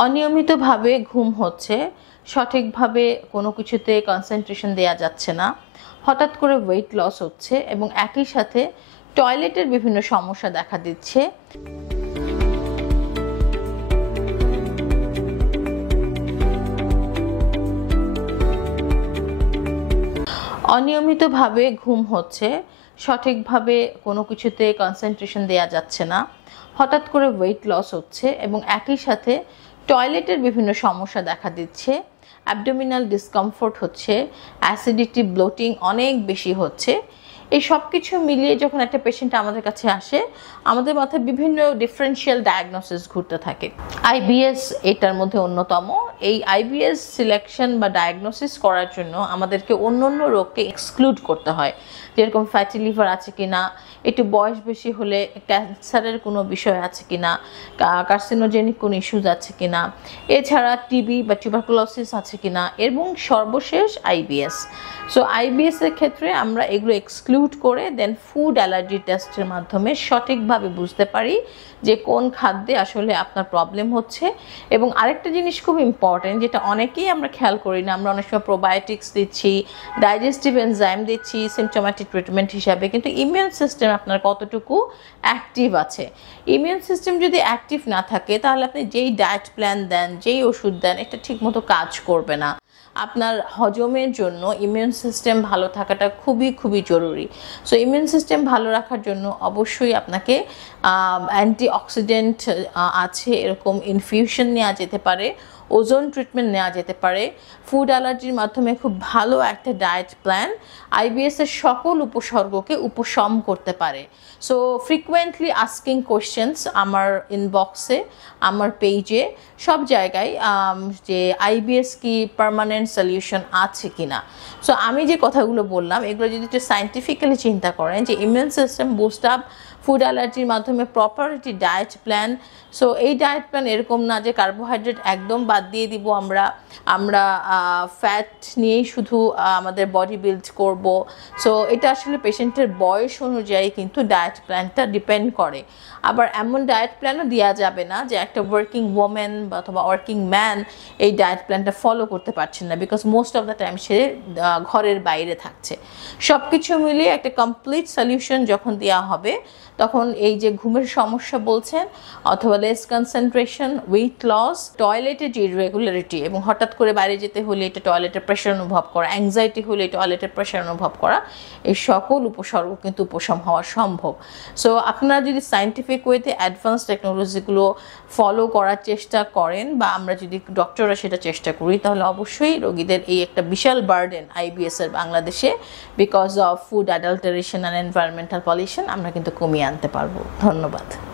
অনিয়মিতভাবে ঘুম হচ্ছে, সঠিকভাবে কোনো কিছুতে কনসেন্ট্রেশন দেয়া যাচ্ছে না, হঠাৎ করে ওয়েট লস হচ্ছে এবং একই সাথে টয়লেটের বিভিন্ন সমস্যা দেখা দিচ্ছে। অনিয়মিতভাবে ঘুম হচ্ছে, সঠিকভাবে কোনো কিছুতে কনসেন্ট্রেশন দেয়া যাচ্ছে না, হঠাৎ করে ওয়েট লস হচ্ছে এবং একই সাথে টয়লেটের বিভিন্ন সমস্যা দেখা দিচ্ছে। অ্যাবডোমিনাল ডিসকমফোর্ট হচ্ছে, অ্যাসিডিটি, ব্লোটিং অনেক বেশি হচ্ছে। এই সব কিছু মিলিয়ে যখন একটা পেশেন্ট আমাদের কাছে আসে, আমাদের মাথায় বিভিন্ন ডিফারেন্সিয়াল ডায়াগনোসিস ঘুরতে থাকে। আইবিএস এটার মধ্যে অন্যতম। এই আইবিএস সিলেকশন বা ডায়াগনোসিস করার জন্য আমাদেরকে অন্য রোগকে এক্সক্লুড করতে হয়, যেরকম ফ্যাটি লিভার আছে কিনা, একটু বয়স বেশি হলে ক্যান্সারের কোনো বিষয় আছে কিনা, কার্সিনোজেনিক কোনো ইস্যুজ আছে কিনা, এছাড়া টিবি বা টিউবারকুলোসিস আছে কিনা, এবং সর্বশেষ আইবিএস। সো আইবিএস এর ক্ষেত্রে আমরা এগুলো এক্সক্লুড করে দেন ফুড অ্যালার্জি টেস্টের মাধ্যমে সঠিকভাবে বুঝতে পারি যে কোন খাদ্যে আসলে আপনার প্রবলেম হচ্ছে। এবং আরেকটা জিনিস খুব ইম্পর্টেন্ট, যেটা অনেকেই আমরা খেয়াল করি না, আমরা অনেক সময় প্রোবায়োটিক্স দিচ্ছি, ডাইজেস্টিভ এনজাইম দিচ্ছি সিমটোম্যাটিক ট্রিটমেন্ট হিসাবে, কিন্তু ইমিউন সিস্টেম আপনার কতটুকু অ্যাক্টিভ আছে। ইমিউন সিস্টেম যদি অ্যাক্টিভ না থাকে তাহলে আপনি যেই ডায়েট প্ল্যান দেন, যেই ওষুধ দেন, এটা ঠিকমতো কাজ করবে না। আপনার হজমের জন্য ইমিউন সিস্টেম ভালো থাকাটা খুবই জরুরি। সো ইমিউন সিস্টেম ভালো রাখার জন্য অবশ্যই আপনাকে অ্যান্টিঅক্সিডেন্ট আছে এরকম ইনফিউশন নেওয়া যেতে পারে, ওজোন ট্রিটমেন্ট নেওয়া যেতে পারে। ফুড অ্যালার্জির মাধ্যমে খুব ভালো একটা ডায়েট প্ল্যান আইবিএসের সকল উপসর্গকে উপশম করতে পারে। সো ফ্রিকুয়েন্টলি আস্কিং কোয়েশ্চেন্স আমার ইনবক্সে, আমার পেজে, সব জায়গায় যে আইবিএস কি পার্মানেন্ট সলিউশন আছে কিনা। সো আমি যে কথাগুলো বললাম এগুলো যদি একটু সায়েন্টিফিক্যালি চিন্তা করেন যে immune system boost up, food অ্যালার্জির মাধ্যমে প্রপার একটি ডায়েট প্ল্যান। সো এই ডায়েট প্ল্যান এরকম না যে কার্বোহাইড্রেট একদম বাদ দিয়ে দিব, আমরা ফ্যাট নিয়েই শুধু আমাদের বডি বিল্ড করব। সো এটা আসলে পেশেন্টের বয়স অনুযায়ী কিন্তু ডায়েট প্ল্যানটা ডিপেন্ড করে। আবার এমন ডায়েট প্ল্যানও দেওয়া যাবে না যে একটা ওয়ার্কিং ওমেন বা অথবা ওয়ার্কিং ম্যান এই ডায়েট প্ল্যানটা ফলো করতে পারছেন না, because most of the time সে ঘরের বাইরে থাকছে। সব কিছু মিলিয়ে একটা কমপ্লিট সলিউশন যখন দেওয়া হবে তখন এই যে ঘুমের সমস্যা বলছেন, অথবা লেস কনসেন্ট্রেশন, ওয়েট লস, টয়লেটের যে ইরেগুলারিটি এবং হঠাৎ করে বাইরে যেতে হলে এটা টয়লেটের প্রেশার অনুভব করা, অ্যাংজাইটি হলে টয়লেটের প্রেশার অনুভব করা, এই সকল উপসর্গ কিন্তু উপশম হওয়া সম্ভব। সো আপনারা যদি সায়েন্টিফিক ওয়েতে অ্যাডভান্স টেকনোলজিগুলো ফলো করার চেষ্টা করেন বা আমরা যদি ডক্টররা সেটা চেষ্টা করি, তাহলে অবশ্যই রোগীদের এই একটা বিশাল বার্ডেন আইবিএসের বাংলাদেশে because of food adulteration and environmental pollution আমরা কিন্তু কমিয়ে আনতে পারবো। ধন্যবাদ।